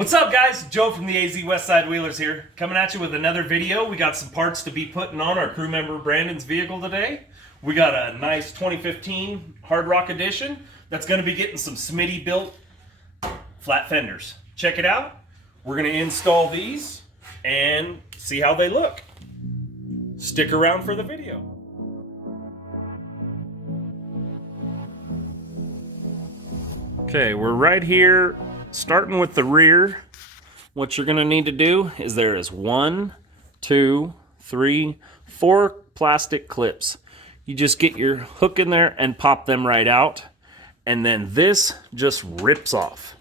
What's up, guys? Joe from the AZ Westside Wheelers here, coming at you with another video. We got some parts to be putting on our crew member Brandon's vehicle today. We got a nice 2015 Hard Rock Edition that's going to be getting some Smittybilt flat fenders. Check it out. We're going to install these and see how they look. Stick around for the video. Okay, we're right here. Starting with the rear, what you're gonna need to do is there is 1, 2, 3, 4 plastic clips. You just get your hook in there and pop them right out, and then this just rips off.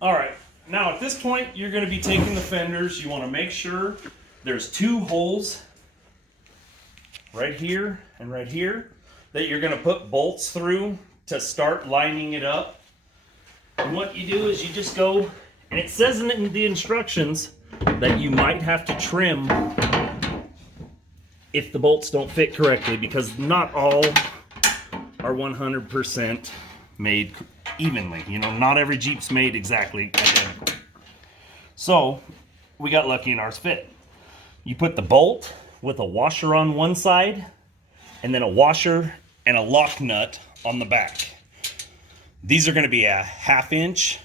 All right, now at this point, you're gonna be taking the fenders. You wanna make sure there's 2 holes right here and right here that you're gonna put bolts through to start lining it up. And what you do is you just go, and it says in the instructions that you might have to trim if the bolts don't fit correctly, because not all are 100% made evenly. You know, not every Jeep's made exactly identical. So we got lucky and ours fit. You put the bolt with a washer on one side and then a washer and a lock nut on the back. These are going to be a 1/2 inch.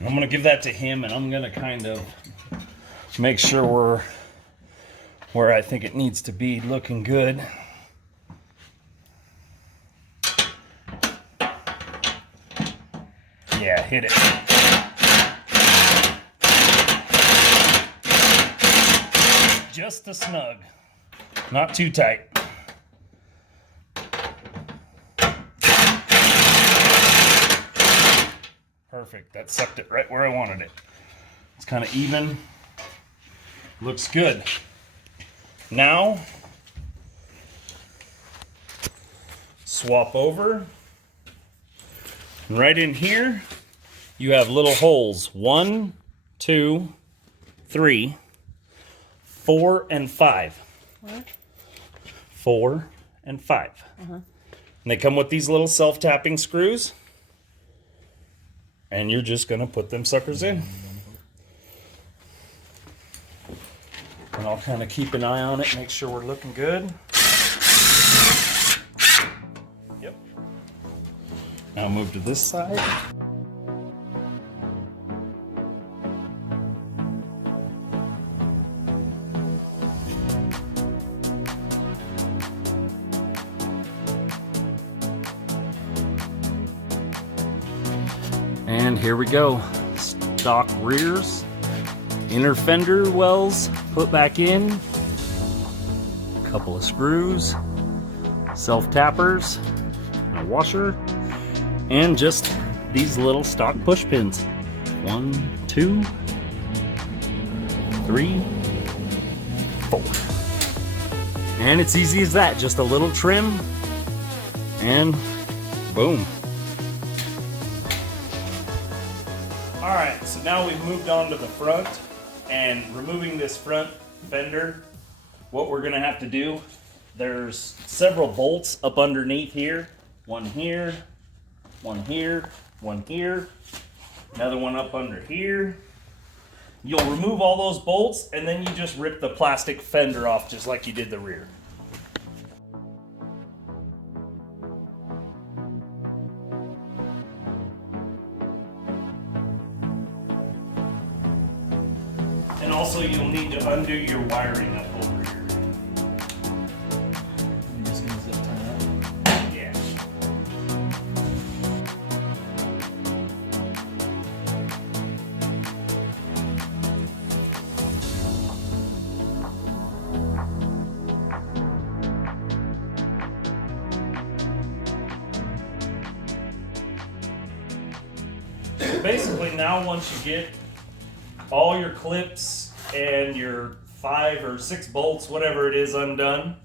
I'm going to give that to him, and I'm going to kind of make sure we're where I think it needs to be, looking good. Yeah, hit it. Just a snug, not too tight. Perfect, that sucked it right where I wanted it. It's kind of even, looks good. Now, swap over. And right in here, you have little holes. 1, 2, 3, 4, and 5. What? 4 and 5. And they come with these little self-tapping screws. And you're just going to put them suckers in. And I'll kind of keep an eye on it, make sure we're looking good. Yep. Now move to this side. And here we go. Stock rears. Inner fender wells put back in, a couple of screws, self-tappers, a washer, and just these little stock push pins. 1, 2, 3, 4. And it's easy as that, just a little trim, and boom. All right, so now we've moved on to the front. And removing this front fender, what we're gonna have to do, there's several bolts up underneath here. One here, one here, one here, another one up under here. You'll remove all those bolts and then you just rip the plastic fender off just like you did the rear. And also you'll need to undo your wiring up over here. You're just gonna zip tie that? Yeah. So basically now once you get all your clips and your 5 or 6 bolts, whatever it is, undone,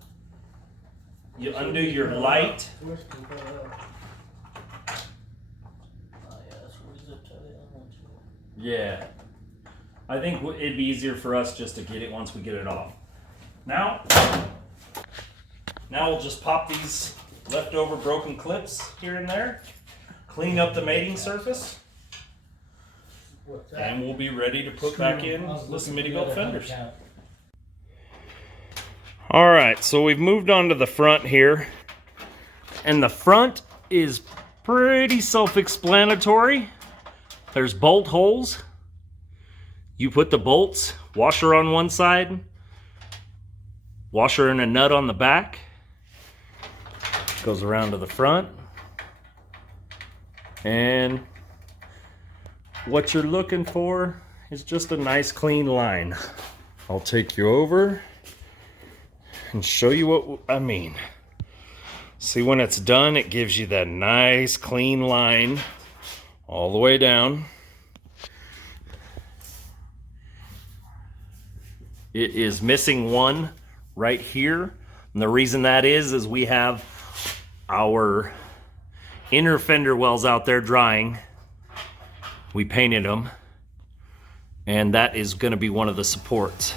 You undo your light. Oh, yeah, that's where we zip tie it on one, too. Yeah. I think it'd be easier for us just to get it once we get it off. Now we'll just pop these leftover broken clips here and there, clean up the mating surface, and we'll be ready to put back in the Smittybilt Fenders. Alright, so we've moved on to the front here, and the front is pretty self-explanatory. There's bolt holes. You put the bolts, washer on one side, washer and a nut on the back. Goes around to the front. And what you're looking for is just a nice clean line. I'll take you over and show you what I mean. See, when it's done, it gives you that nice clean line all the way down. It is missing one right here. And the reason that is we have our inner fender wells out there drying. We painted them. And that is going to be one of the supports.